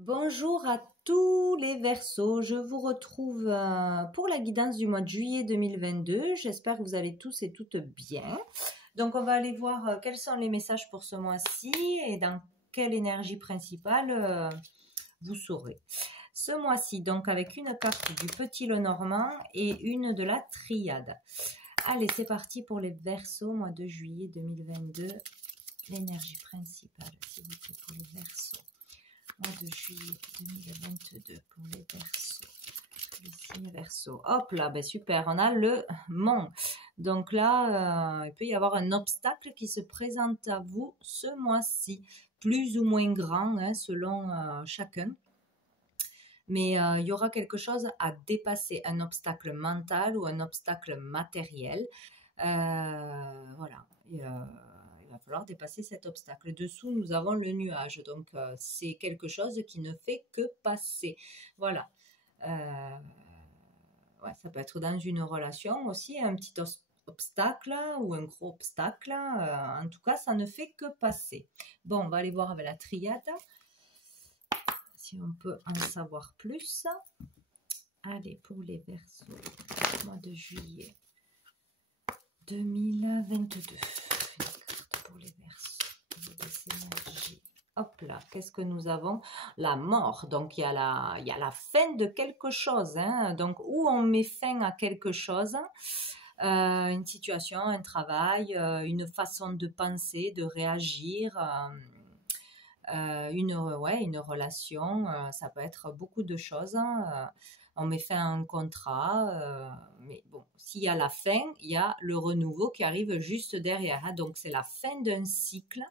Bonjour à tous les Verseaux, je vous retrouve pour la guidance du mois de juillet 2022. J'espère que vous allez tous et toutes bien. Donc on va aller voir quels sont les messages pour ce mois-ci et dans quelle énergie principale vous saurez. Ce mois-ci, donc avec une carte du Petit Lenormand et une de la Triade. Allez, c'est parti pour les Verseaux, mois de juillet 2022. L'énergie principale, s'il vous plaît, pour les Verseaux. Mois de juillet 2022 pour les Verseaux. Le signe Verseau. Hop là, ben super, on a le Mont. Donc là, il peut y avoir un obstacle qui se présente à vous ce mois-ci, plus ou moins grand hein, selon chacun. Mais il y aura quelque chose à dépasser, un obstacle mental ou un obstacle matériel. Voilà. Et, il va falloir dépasser cet obstacle. Dessous, nous avons le nuage. Donc, c'est quelque chose qui ne fait que passer. Voilà. Ouais, ça peut être dans une relation aussi, un petit obstacle ou un gros obstacle. En tout cas, ça ne fait que passer. Bon, on va aller voir avec la triade. Si on peut en savoir plus. Allez, pour les Verseaux, mois de juillet 2022. Pour les Verseaux, des énergies. Hop là, qu'est-ce que nous avons? La mort. Donc, il y a la fin de quelque chose. Hein. Donc, où on met fin à quelque chose, une situation, un travail, une façon de penser, de réagir, une relation, ça peut être beaucoup de choses. Hein. On met fin à un contrat, mais bon, s'il y a la fin, il y a le renouveau qui arrive juste derrière. Hein. Donc, c'est la fin d'un cycle.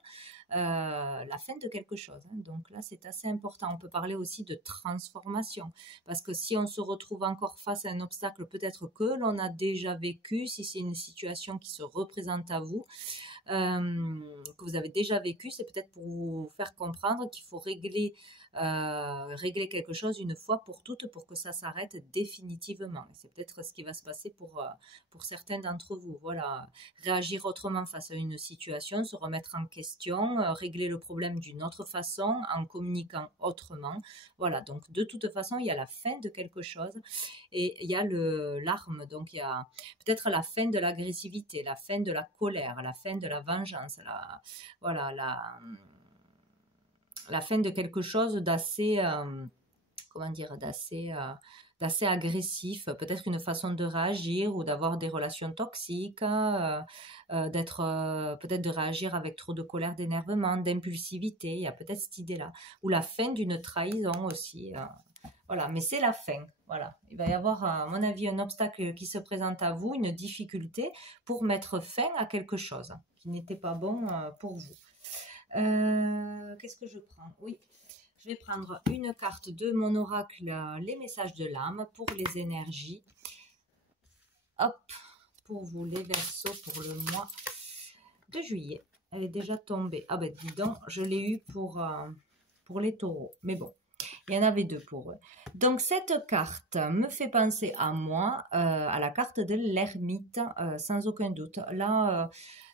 La fin de quelque chose. Hein. Donc là, c'est assez important. On peut parler aussi de transformation. Parce que si on se retrouve encore face à un obstacle, peut-être que l'on a déjà vécu, si c'est une situation qui se représente à vous, que vous avez déjà vécu, c'est peut-être pour vous faire comprendre qu'il faut régler quelque chose une fois pour toutes pour que ça s'arrête définitivement. C'est peut-être ce qui va se passer pour certains d'entre vous. Voilà, réagir autrement face à une situation, se remettre en question, régler le problème d'une autre façon, en communiquant autrement. Voilà, donc de toute façon, il y a la fin de quelque chose et il y a l'arme. Donc il y a peut-être la fin de l'agressivité, la fin de la colère, la fin de la vengeance, la fin de quelque chose d'assez, comment dire, d'assez agressif, peut-être une façon de réagir ou d'avoir des relations toxiques, peut-être de réagir avec trop de colère, d'énervement, d'impulsivité, il y a peut-être cette idée-là, ou la fin d'une trahison aussi. Voilà, mais c'est la fin. Voilà, il va y avoir, à mon avis, un obstacle qui se présente à vous, une difficulté pour mettre fin à quelque chose qui n'était pas bon pour vous. Qu'est-ce que je prends? Oui, je vais prendre une carte de mon oracle, les messages de l'âme pour les énergies. Hop, pour vous les Verseaux pour le mois de juillet. Elle est déjà tombée. Ah ben dis donc, je l'ai eu pour les taureaux. Mais bon, il y en avait deux pour eux. Donc cette carte me fait penser à moi, à la carte de l'ermite, sans aucun doute. Là,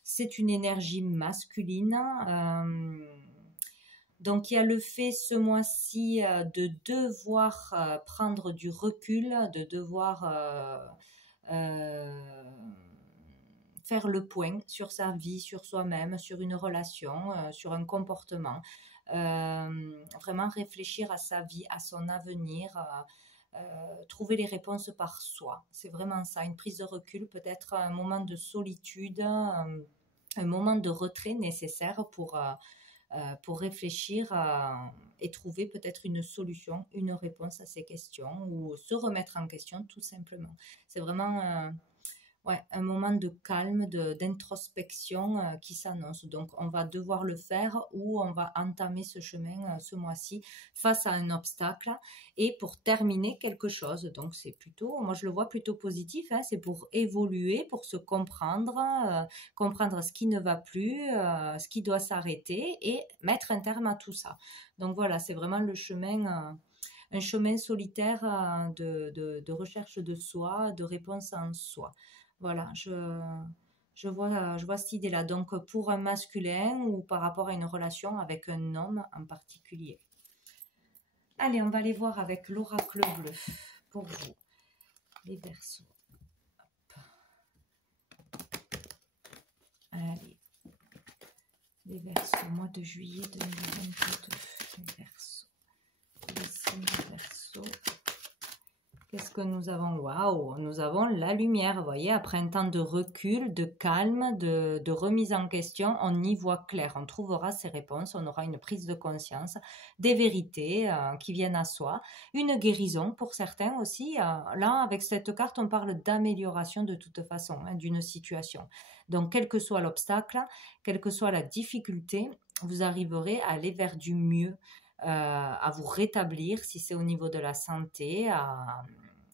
c'est une énergie masculine. Donc il y a le fait ce mois-ci de devoir prendre du recul, de devoir faire le point sur sa vie, sur soi-même, sur une relation, sur un comportement. Vraiment réfléchir à sa vie, à son avenir, trouver les réponses par soi. C'est vraiment ça, une prise de recul, peut-être un moment de solitude, un moment de retrait nécessaire pour réfléchir et trouver peut-être une solution, une réponse à ces questions ou se remettre en question tout simplement. C'est vraiment un moment de calme, d'introspection qui s'annonce. Donc, on va devoir le faire ou on va entamer ce chemin ce mois-ci face à un obstacle et pour terminer quelque chose. Donc, c'est plutôt, moi je le vois plutôt positif, hein, c'est pour évoluer, pour se comprendre, comprendre ce qui ne va plus, ce qui doit s'arrêter et mettre un terme à tout ça. Donc, voilà, c'est vraiment le chemin... un chemin solitaire de recherche de soi, de réponse en soi. Voilà, je vois cette idée-là. Donc, pour un masculin ou par rapport à une relation avec un homme en particulier. Allez, on va aller voir avec l'oracle bleu pour vous, les Verseaux. Allez, les Verseaux, mois de juillet 2022, les Verseaux. Les signes Verseaux. Qu'est-ce que nous avons? Waouh, nous avons la lumière, vous voyez, après un temps de recul, de calme, de remise en question, on y voit clair, on trouvera ses réponses, on aura une prise de conscience, des vérités qui viennent à soi, une guérison pour certains aussi. Là, avec cette carte, on parle d'amélioration de toute façon, hein, d'une situation. Donc, quel que soit l'obstacle, quelle que soit la difficulté, vous arriverez à aller vers du mieux. À vous rétablir si c'est au niveau de la santé, à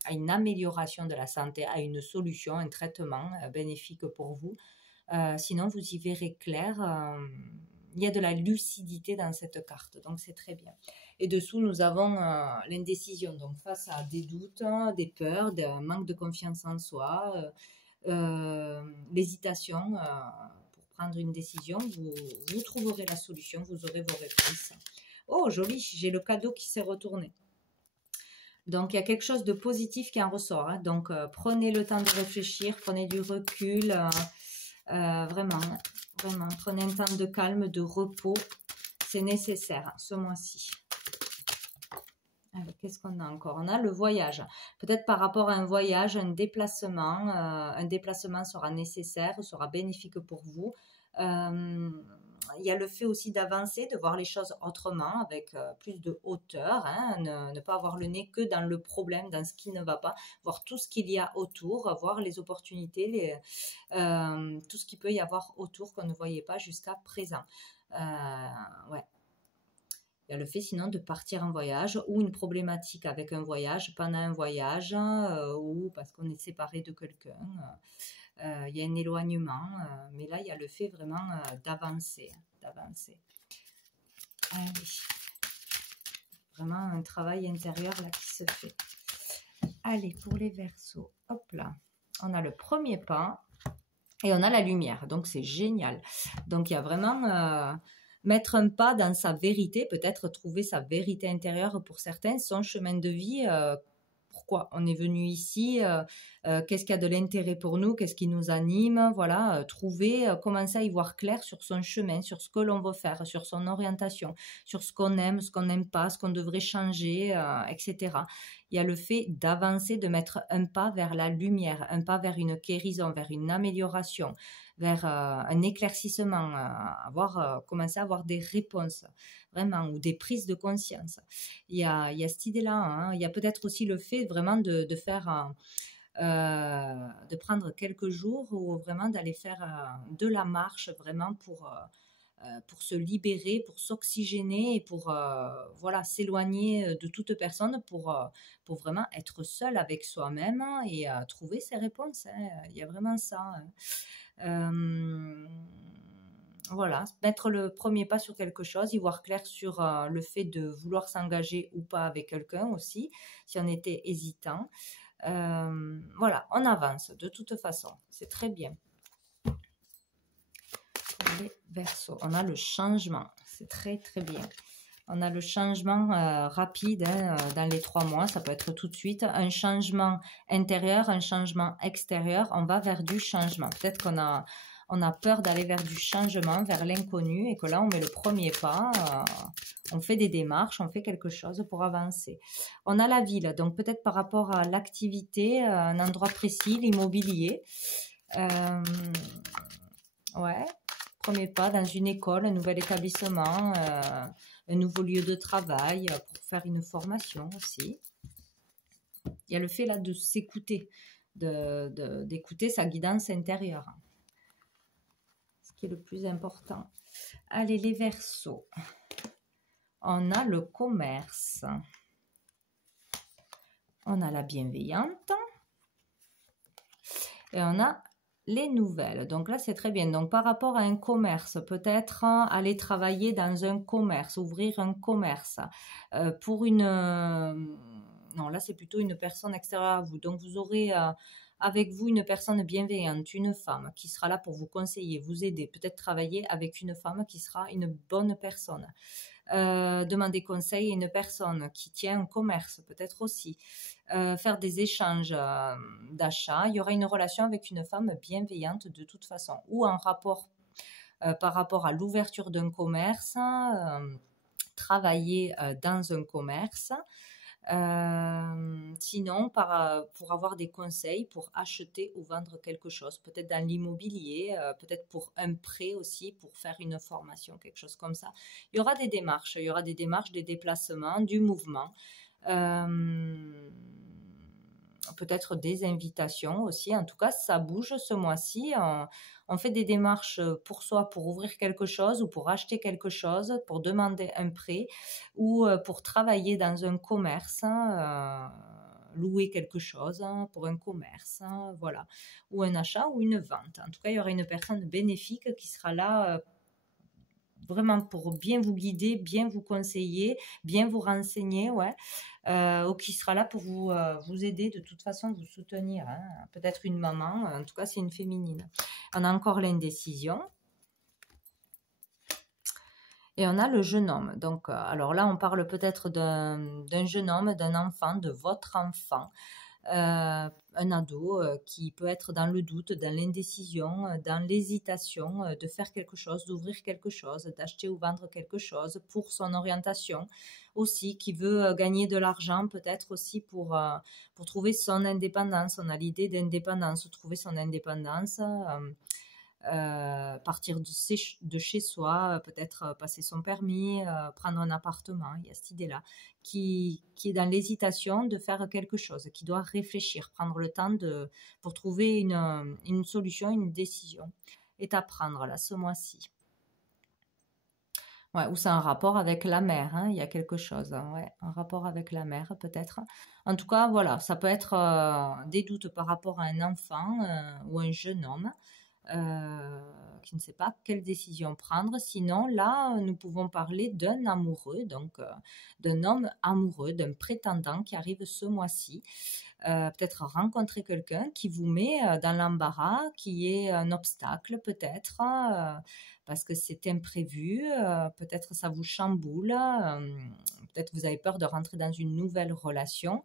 une amélioration de la santé, à une solution, un traitement bénéfique pour vous. Sinon, vous y verrez clair. Il y a de la lucidité dans cette carte, donc c'est très bien. Et dessous, nous avons l'indécision, donc face à des doutes, des peurs, un manque de confiance en soi, l'hésitation pour prendre une décision, vous trouverez la solution, vous aurez vos réponses. Oh, joli, j'ai le cadeau qui s'est retourné. Donc, il y a quelque chose de positif qui en ressort. Hein. Donc, prenez le temps de réfléchir, prenez du recul. Vraiment, prenez un temps de calme, de repos. C'est nécessaire ce mois-ci. Alors, qu'est-ce qu'on a encore? On a le voyage. Peut-être par rapport à un voyage, un déplacement. Un déplacement sera nécessaire, sera bénéfique pour vous. Il y a le fait aussi d'avancer, de voir les choses autrement, avec plus de hauteur, hein, ne pas avoir le nez que dans le problème, dans ce qui ne va pas, voir tout ce qu'il y a autour, voir les opportunités, tout ce qu'il peut y avoir autour qu'on ne voyait pas jusqu'à présent. Ouais. Il y a le fait sinon de partir en voyage ou une problématique avec un voyage, pendant un voyage ou parce qu'on est séparé de quelqu'un. Il y a un éloignement, mais là, il y a le fait vraiment d'avancer. Allez. Vraiment un travail intérieur là qui se fait. Allez, pour les Verseaux, hop là. On a le premier pas et on a la lumière, donc c'est génial. Donc, il y a vraiment... mettre un pas dans sa vérité, peut-être trouver sa vérité intérieure pour certains, son chemin de vie, pourquoi on est venu ici, qu'est-ce qui a de l'intérêt pour nous, qu'est-ce qui nous anime, voilà, trouver, commencer à y voir clair sur son chemin, sur ce que l'on veut faire, sur son orientation, sur ce qu'on aime, ce qu'on n'aime pas, ce qu'on devrait changer, etc. Il y a le fait d'avancer, de mettre un pas vers la lumière, un pas vers une guérison, vers une amélioration, vers un éclaircissement, commencer à avoir des réponses, vraiment, ou des prises de conscience. Il y a cette idée-là, hein. Il y a peut-être aussi le fait vraiment de faire, de prendre quelques jours ou vraiment d'aller faire de la marche vraiment pour se libérer, pour s'oxygéner et pour voilà, s'éloigner de toute personne pour vraiment être seul avec soi-même et trouver ses réponses. Hein. Il y a vraiment ça. Voilà, mettre le premier pas sur quelque chose, y voir clair sur le fait de vouloir s'engager ou pas avec quelqu'un aussi, si on était hésitant. Voilà, on avance de toute façon, c'est très bien. Pour les Verseaux, on a le changement, c'est très très bien. On a le changement rapide hein, dans les 3 mois, ça peut être tout de suite. Un changement intérieur, un changement extérieur, on va vers du changement. Peut-être qu'on a peur d'aller vers du changement, vers l'inconnu, et que là, on met le premier pas, on fait des démarches, on fait quelque chose pour avancer. On a la ville, donc peut-être par rapport à l'activité, un endroit précis, l'immobilier. Ouais, premier pas dans une école, un nouvel établissement, un nouveau lieu de travail, pour faire une formation aussi. Il y a le fait là de s'écouter, d'écouter sa guidance intérieure. Ce qui est le plus important. Allez, les Verseaux. On a le commerce. On a la bienveillante. Et on a les nouvelles. Donc là, c'est très bien. Donc, par rapport à un commerce, peut-être aller travailler dans un commerce, ouvrir un commerce pour une... non, là, c'est plutôt une personne extérieure à vous. Donc, vous aurez avec vous une personne bienveillante, une femme qui sera là pour vous conseiller, vous aider, peut-être travailler avec une femme qui sera une bonne personne. Demander conseil à une personne qui tient un commerce, peut-être aussi. Faire des échanges d'achat. Il y aura une relation avec une femme bienveillante de toute façon, ou en rapport par rapport à l'ouverture d'un commerce, travailler dans un commerce. Sinon, pour avoir des conseils pour acheter ou vendre quelque chose, peut-être dans l'immobilier, peut-être pour un prêt aussi, pour faire une formation, quelque chose comme ça. Il y aura des démarches, des déplacements, du mouvement. Peut-être des invitations aussi. En tout cas, ça bouge ce mois-ci. On fait des démarches pour soi, pour ouvrir quelque chose ou pour acheter quelque chose, pour demander un prêt ou pour travailler dans un commerce, louer quelque chose pour un commerce, voilà, ou un achat ou une vente. En tout cas, il y aura une personne bénéfique qui sera là vraiment pour bien vous guider, bien vous conseiller, bien vous renseigner, ouais, ou qui sera là pour vous aider, de toute façon, vous soutenir. Hein. Peut-être une maman, en tout cas, c'est une féminine. On a encore l'indécision. Et on a le jeune homme. Donc, alors là, on parle peut-être d'un jeune homme, d'un enfant, de votre enfant. Un ado qui peut être dans le doute, dans l'indécision, dans l'hésitation de faire quelque chose, d'ouvrir quelque chose, d'acheter ou vendre quelque chose pour son orientation aussi, qui veut gagner de l'argent peut-être aussi pour trouver son indépendance. On a l'idée d'indépendance, trouver son indépendance. Partir de chez soi, peut-être passer son permis, prendre un appartement. Il y a cette idée-là qui est dans l'hésitation de faire quelque chose, qui doit réfléchir, prendre le temps pour trouver une solution, une décision. Est à prendre là ce mois-ci. Ouais, ou c'est un rapport avec la mère, hein, il y a quelque chose, hein, ouais, un rapport avec la mère peut-être. En tout cas, voilà, ça peut être des doutes par rapport à un enfant ou un jeune homme qui ne sait pas quelle décision prendre. Sinon, là, nous pouvons parler d'un amoureux, donc d'un homme amoureux, d'un prétendant qui arrive ce mois-ci. Peut-être rencontrer quelqu'un qui vous met dans l'embarras, qui est un obstacle peut-être, parce que c'est imprévu, peut-être ça vous chamboule, peut-être vous avez peur de rentrer dans une nouvelle relation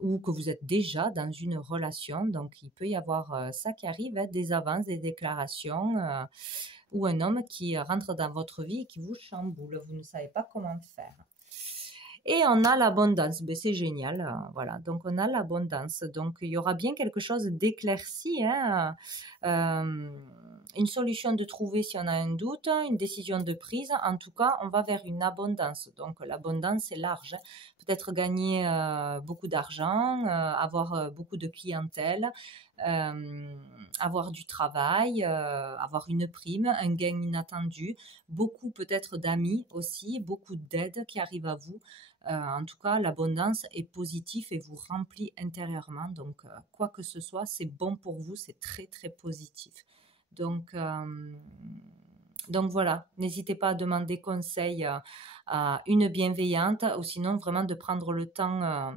ou que vous êtes déjà dans une relation. Donc, il peut y avoir ça qui arrive, hein, des avances, des déclarations, ou un homme qui rentre dans votre vie et qui vous chamboule. Vous ne savez pas comment faire. Et on a l'abondance, ben, c'est génial, voilà. Donc on a l'abondance, donc il y aura bien quelque chose d'éclairci, hein, une solution de trouver si on a un doute, une décision de prise. En tout cas, on va vers une abondance. Donc l'abondance est large. Peut-être gagner beaucoup d'argent, avoir beaucoup de clientèle, avoir du travail, avoir une prime, un gain inattendu, beaucoup peut-être d'amis aussi, beaucoup d'aides qui arrivent à vous. En tout cas, l'abondance est positive et vous remplit intérieurement. Donc, quoi que ce soit, c'est bon pour vous, c'est très, très positif. Donc voilà, n'hésitez pas à demander conseil à une bienveillante ou sinon vraiment de prendre le temps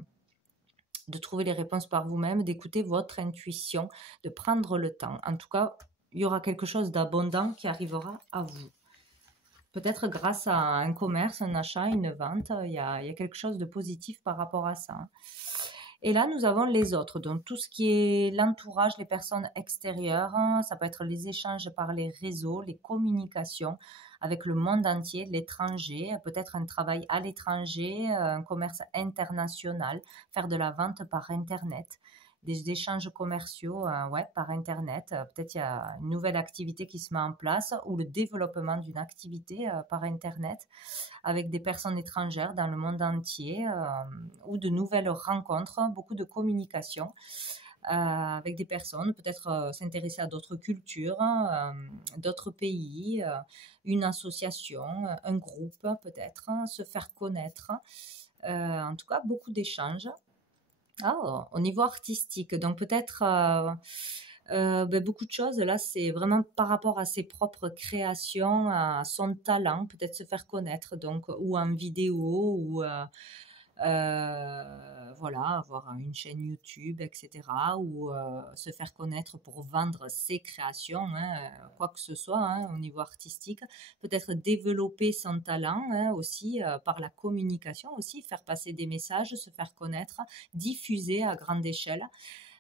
de trouver les réponses par vous-même, d'écouter votre intuition, de prendre le temps. En tout cas, il y aura quelque chose d'abondant qui arrivera à vous. Peut-être grâce à un commerce, un achat, une vente, il y a quelque chose de positif par rapport à ça. Et là, nous avons les autres, donc tout ce qui est l'entourage, les personnes extérieures, ça peut être les échanges par les réseaux, les communications avec le monde entier, l'étranger, peut-être un travail à l'étranger, un commerce international, faire de la vente par Internet, des échanges commerciaux ouais, par Internet. Peut-être il y a une nouvelle activité qui se met en place ou le développement d'une activité par Internet avec des personnes étrangères dans le monde entier ou de nouvelles rencontres, beaucoup de communication avec des personnes, peut-être s'intéresser à d'autres cultures, d'autres pays, une association, un groupe peut-être, se faire connaître. En tout cas, beaucoup d'échanges. Au niveau artistique, donc peut-être beaucoup de choses. Là, c'est vraiment par rapport à ses propres créations, à son talent, peut-être se faire connaître, donc ou en vidéo ou Voilà, avoir une chaîne YouTube, etc. ou se faire connaître pour vendre ses créations, hein, quoi que ce soit, hein, au niveau artistique. Peut-être développer son talent, hein, aussi par la communication aussi, faire passer des messages, se faire connaître, diffuser à grande échelle.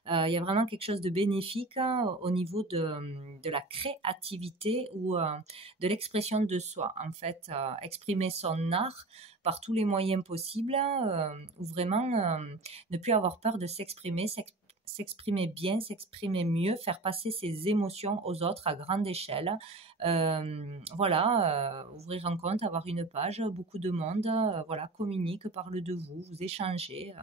Il y a vraiment quelque chose de bénéfique, hein, au niveau de la créativité ou de l'expression de soi. En fait, exprimer son art par tous les moyens possibles, ou vraiment ne plus avoir peur de s'exprimer, s'exprimer bien, s'exprimer mieux, faire passer ses émotions aux autres à grande échelle. Voilà, ouvrir un compte, avoir une page, beaucoup de monde, voilà, communique, parle de vous, vous échangez.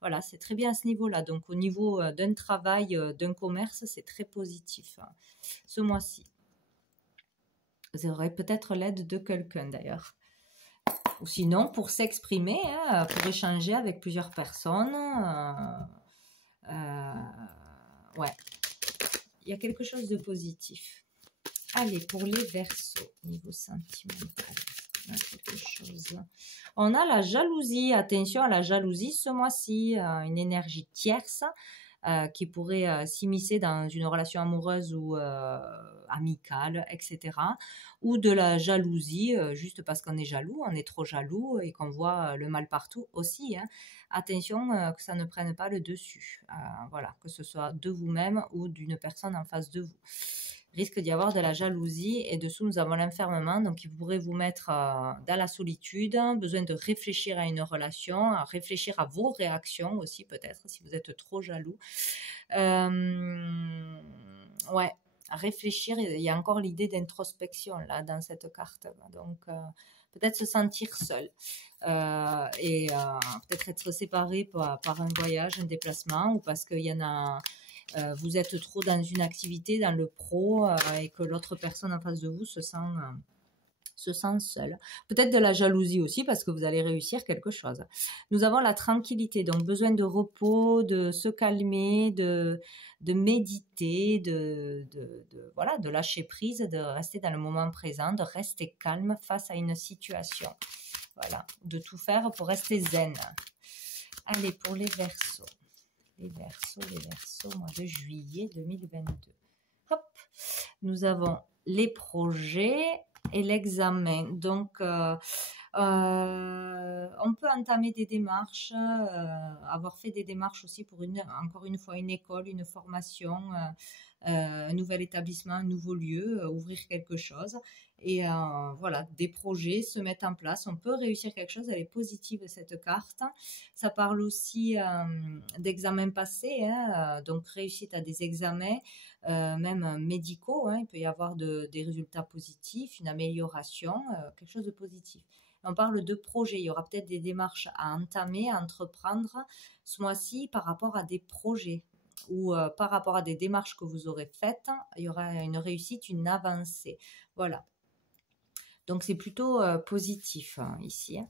Voilà, c'est très bien à ce niveau-là. Donc au niveau d'un travail, d'un commerce, c'est très positif ce mois-ci. Vous aurez peut-être l'aide de quelqu'un d'ailleurs. Ou sinon, pour s'exprimer, hein, pour échanger avec plusieurs personnes. Ouais, il y a quelque chose de positif. Allez, pour les Verseaux, niveau sentimental, on a quelque chose. On a la jalousie. Attention à la jalousie ce mois-ci. Une énergie tierce qui pourrait s'immiscer dans une relation amoureuse ou amicale, etc. Ou de la jalousie, juste parce qu'on est jaloux, on est trop jaloux et qu'on voit le mal partout aussi. Hein. Attention que ça ne prenne pas le dessus. Voilà, que ce soit de vous-même ou d'une personne en face de vous. Risque d'y avoir de la jalousie et dessous nous avons l'enfermement, donc il pourrait vous mettre dans la solitude, besoin de réfléchir à une relation, à réfléchir à vos réactions aussi peut-être si vous êtes trop jaloux. Ouais, à réfléchir, il y a encore l'idée d'introspection là dans cette carte, donc peut-être se sentir seul et peut-être être séparé par un voyage, un déplacement ou parce qu'il y en a... vous êtes trop dans une activité, dans le pro, et que l'autre personne en face de vous se sent seule. Peut-être de la jalousie aussi parce que vous allez réussir quelque chose. Nous avons la tranquillité, donc besoin de repos, de se calmer, de méditer, voilà, de lâcher prise, de rester dans le moment présent, de rester calme face à une situation. Voilà, de tout faire pour rester zen. Allez, pour les Verseaux. Les Verseaux, mois de juillet 2022. Hop, nous avons les projets et l'examen. Donc, on peut entamer des démarches, avoir fait des démarches aussi pour encore une fois une école, une formation, un nouvel établissement, un nouveau lieu, ouvrir quelque chose. Et voilà, des projets se mettent en place. On peut réussir quelque chose. Elle est positive cette carte. Ça parle aussi d'examens passés, hein, donc réussite à des examens, même médicaux. Hein, il peut y avoir des résultats positifs, une amélioration, quelque chose de positif. On parle de projets. Il y aura peut-être des démarches à entamer, à entreprendre ce mois-ci par rapport à des projets ou par rapport à des démarches que vous aurez faites. Il y aura une réussite, une avancée. Voilà. Donc, c'est plutôt positif ici. Hein.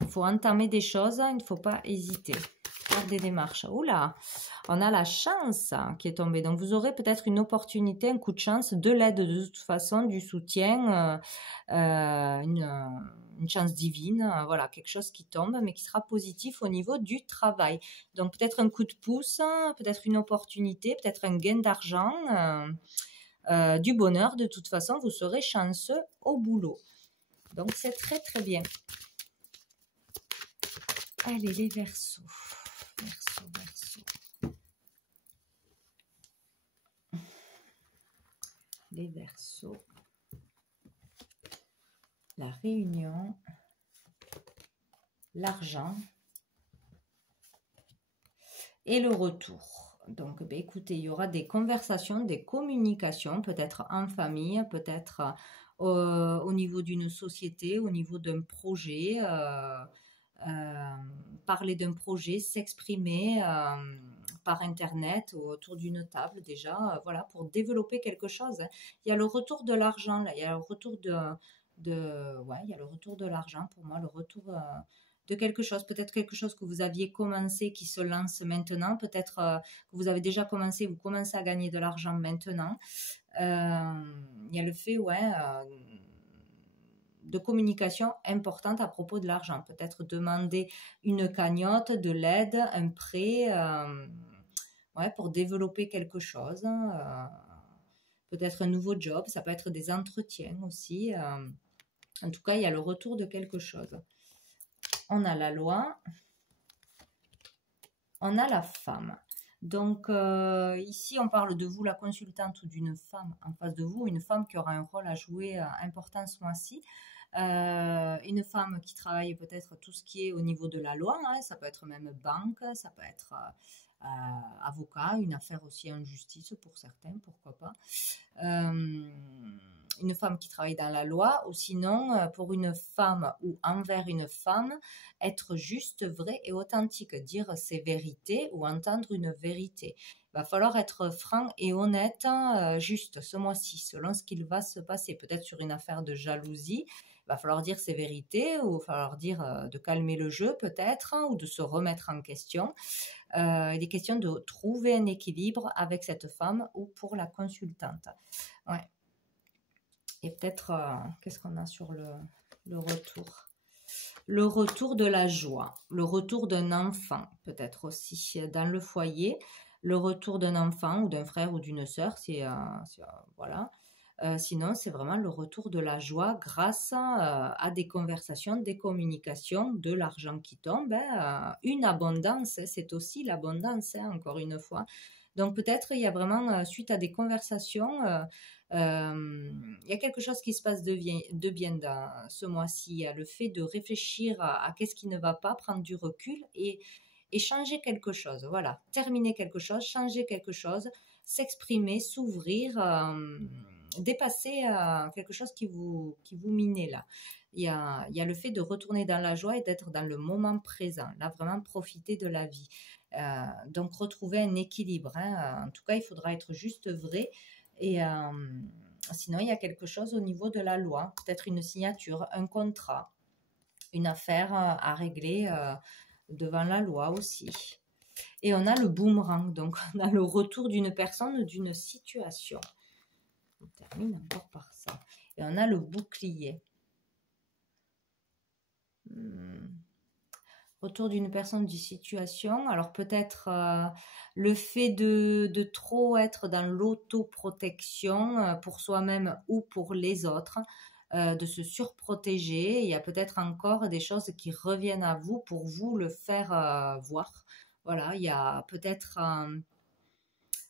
Il faut entamer des choses, il ne faut pas hésiter. Faire des démarches. Oula, on a la chance qui est tombée. Donc, vous aurez peut-être une opportunité, un coup de chance, de l'aide de toute façon, du soutien, une chance divine. Voilà, quelque chose qui tombe, mais qui sera positif au niveau du travail. Donc, peut-être un coup de pouce, peut-être une opportunité, peut-être un gain d'argent. Du bonheur, de toute façon, vous serez chanceux au boulot. Donc, c'est très, très bien. Allez, les Verseaux. Les Verseaux. La réunion. L'argent. Et le retour. Donc, écoutez, il y aura des conversations, des communications, peut-être en famille, peut-être au niveau d'une société, au niveau d'un projet, parler d'un projet, s'exprimer par Internet ou autour d'une table déjà, voilà, pour développer quelque chose. Hein. Il y a le retour de l'argent, là, il y a le retour il y a le retour de l'argent pour moi, le retour... de quelque chose, peut-être quelque chose que vous aviez commencé qui se lance maintenant, peut-être que vous avez déjà commencé, vous commencez à gagner de l'argent maintenant. Il y a le fait, de communication importante à propos de l'argent. Peut-être demander une cagnotte, de l'aide, un prêt, ouais, pour développer quelque chose. Peut-être un nouveau job, ça peut être des entretiens aussi. En tout cas, il y a le retour de quelque chose. On a la loi, on a la femme. Donc ici, on parle de vous, la consultante, ou d'une femme en face de vous, une femme qui aura un rôle à jouer important ce mois-ci. Une femme qui travaille peut-être tout ce qui est au niveau de la loi, hein, ça peut être même banque, ça peut être avocat, une affaire aussi en justice pour certains, pourquoi pas. Une femme qui travaille dans la loi, ou sinon pour une femme ou envers une femme, être juste, vrai et authentique, dire ses vérités ou entendre une vérité. Il va falloir être franc et honnête, juste ce mois-ci, selon ce qu'il va se passer. Peut-être sur une affaire de jalousie, il va falloir dire ses vérités, ou il va falloir dire de calmer le jeu peut-être, ou de se remettre en question. Il est question de trouver un équilibre avec cette femme ou pour la consultante. Ouais. Et peut-être, qu'est-ce qu'on a sur le retour? Le retour de la joie, le retour d'un enfant, peut-être aussi dans le foyer, le retour d'un enfant ou d'un frère ou d'une sœur, voilà. Sinon, c'est vraiment le retour de la joie grâce à des conversations, des communications, de l'argent qui tombe, une abondance, c'est aussi l'abondance, encore une fois. Donc peut-être il y a vraiment, suite à des conversations, il y a quelque chose qui se passe de bien dans ce mois-ci. Il y a le fait de réfléchir à qu'est-ce qui ne va pas, prendre du recul et changer quelque chose. Voilà, terminer quelque chose, changer quelque chose, s'exprimer, s'ouvrir, dépasser quelque chose qui vous minait là. Il y a le fait de retourner dans la joie et d'être dans le moment présent, là vraiment profiter de la vie. Donc retrouver un équilibre, hein. En tout cas, il faudra être juste vrai. Et sinon, il y a quelque chose au niveau de la loi, peut-être une signature, un contrat, une affaire à régler devant la loi aussi. Et on a le boomerang, donc on a le retour d'une personne ou d'une situation. On termine encore par ça. Et on a le bouclier. Retour d'une personne, d'une situation. Alors peut-être le fait de trop être dans l'autoprotection pour soi-même ou pour les autres, de se surprotéger. Il y a peut-être encore des choses qui reviennent à vous pour vous le faire voir. Voilà, il y a peut-être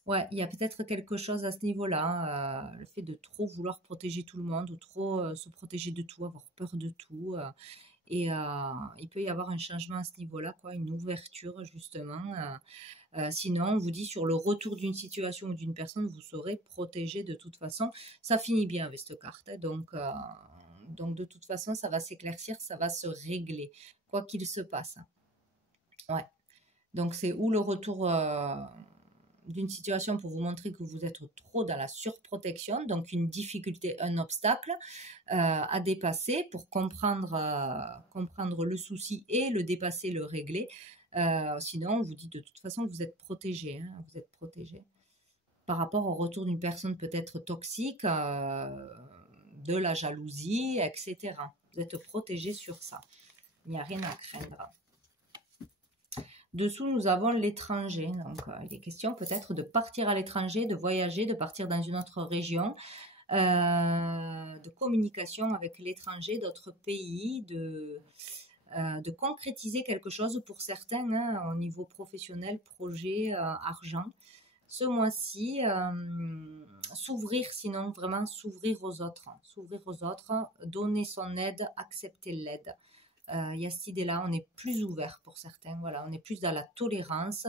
ouais, il y a peut-être quelque chose à ce niveau-là, le fait de trop vouloir protéger tout le monde ou trop se protéger de tout, avoir peur de tout. Et il peut y avoir un changement à ce niveau-là, quoi, une ouverture justement. Sinon, on vous dit sur le retour d'une situation ou d'une personne, vous serez protégé de toute façon. Ça finit bien avec cette carte, hein, donc de toute façon, ça va s'éclaircir, ça va se régler, quoi qu'il se passe. Ouais. Donc c'est ou le retour d'une situation pour vous montrer que vous êtes trop dans la surprotection, donc une difficulté, un obstacle à dépasser pour comprendre le souci et le dépasser, le régler. Sinon, on vous dit de toute façon que vous êtes protégé, hein, vous êtes protégé. Par rapport au retour d'une personne peut-être toxique, de la jalousie, etc. Vous êtes protégé sur ça. Il n'y a rien à craindre. Dessous, nous avons l'étranger. Donc, il est question peut-être de partir à l'étranger, de voyager, de partir dans une autre région, de communication avec l'étranger, d'autres pays, de concrétiser quelque chose pour certains, hein, au niveau professionnel, projet, argent. Ce mois-ci, s'ouvrir, sinon vraiment s'ouvrir aux autres, donner son aide, accepter l'aide. Il y a cette idée-là, on est plus ouvert pour certains, voilà, on est plus dans la tolérance,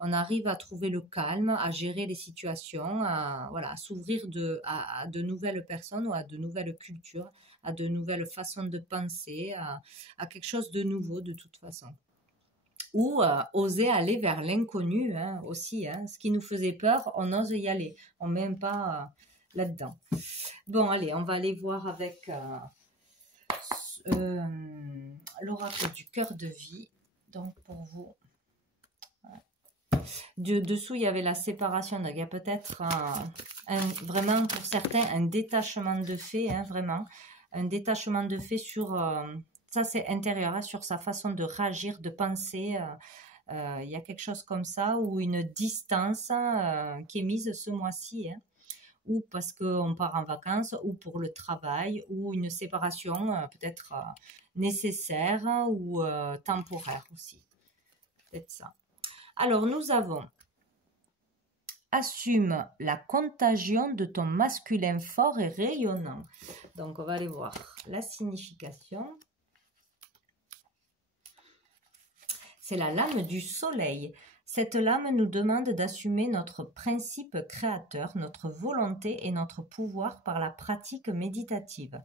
on arrive à trouver le calme, à gérer les situations, voilà, à s'ouvrir à de nouvelles personnes ou à de nouvelles cultures, à de nouvelles façons de penser, à quelque chose de nouveau de toute façon. Ou oser aller vers l'inconnu, hein, aussi, hein. Ce qui nous faisait peur, on ose y aller, on ne met même pas là-dedans. Bon, allez, on va aller voir avec l'oracle du cœur de vie. Donc pour vous, dessous il y avait la séparation, donc il y a peut-être vraiment pour certains un détachement de fait, hein, vraiment un détachement de fait sur, ça c'est intérieur, hein, sur sa façon de réagir, de penser. Il y a quelque chose comme ça, ou une distance qui est mise ce mois-ci, hein, ou parce qu'on part en vacances, ou pour le travail, ou une séparation peut-être nécessaire ou temporaire aussi. Peut-être ça. Alors, nous avons assume la contagion de ton masculin fort et rayonnant. Donc, on va aller voir la signification. C'est la lame du soleil. Cette lame nous demande d'assumer notre principe créateur, notre volonté et notre pouvoir par la pratique méditative.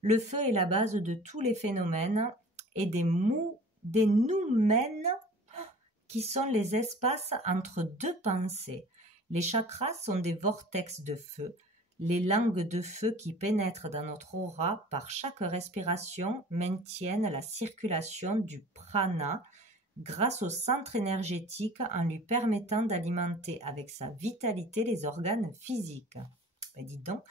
Le feu est la base de tous les phénomènes et des noumènes qui sont les espaces entre deux pensées. Les chakras sont des vortex de feu. Les langues de feu qui pénètrent dans notre aura par chaque respiration maintiennent la circulation du prana grâce au centre énergétique en lui permettant d'alimenter avec sa vitalité les organes physiques. Ben dis donc.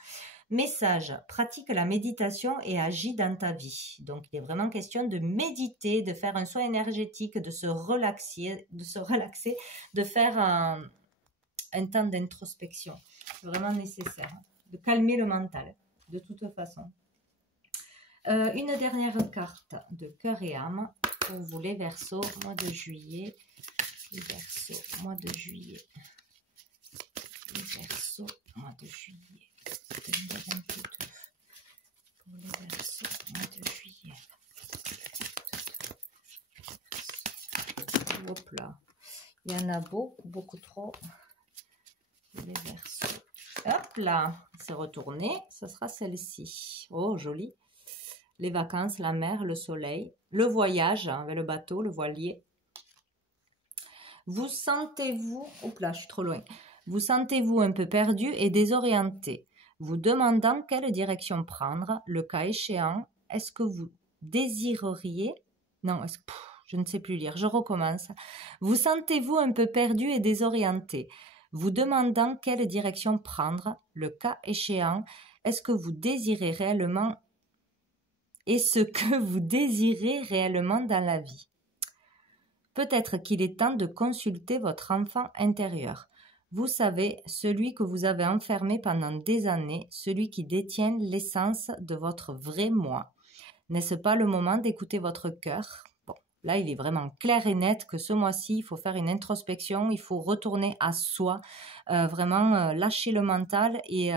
Message, pratique la méditation et agis dans ta vie. Donc, il est vraiment question de méditer, de faire un soin énergétique, de se relaxer, de faire un temps d'introspection. C'est vraiment nécessaire, de calmer le mental, de toute façon. Une dernière carte de cœur et âme pour vous les Verseaux, mois de juillet. Les Verseaux, mois de juillet. Les Verseaux, mois de juillet. 2022. Pour les Verseaux, mois de juillet. Hop là. Il y en a beaucoup, beaucoup trop. Les Verseaux. Hop là. C'est retourné. Ce sera celle-ci. Oh, jolie. Les vacances, la mer, le soleil, le voyage avec le bateau, le voilier. Vous sentez-vous, hop là, je suis trop loin. Vous sentez-vous un peu perdu et désorienté, vous demandant quelle direction prendre, le cas échéant. Est-ce que vous désireriez, non, je ne sais plus lire, je recommence. Vous sentez-vous un peu perdu et désorienté, vous demandant quelle direction prendre, le cas échéant. Est-ce que vous désirez réellement et ce que vous désirez réellement dans la vie. Peut-être qu'il est temps de consulter votre enfant intérieur. Vous savez, celui que vous avez enfermé pendant des années, celui qui détient l'essence de votre vrai moi. N'est-ce pas le moment d'écouter votre cœur? Bon, là, il est vraiment clair et net que ce mois-ci, il faut faire une introspection, il faut retourner à soi, vraiment lâcher le mental et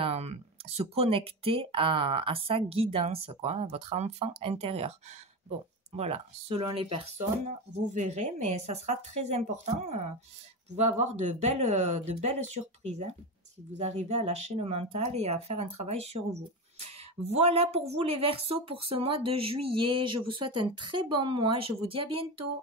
se connecter à sa guidance, quoi, à votre enfant intérieur. Bon, voilà, selon les personnes, vous verrez, mais ça sera très important. Vous pouvez avoir de belles surprises, hein, si vous arrivez à lâcher le mental et à faire un travail sur vous. Voilà pour vous les Verseaux pour ce mois de juillet. Je vous souhaite un très bon mois. Je vous dis à bientôt.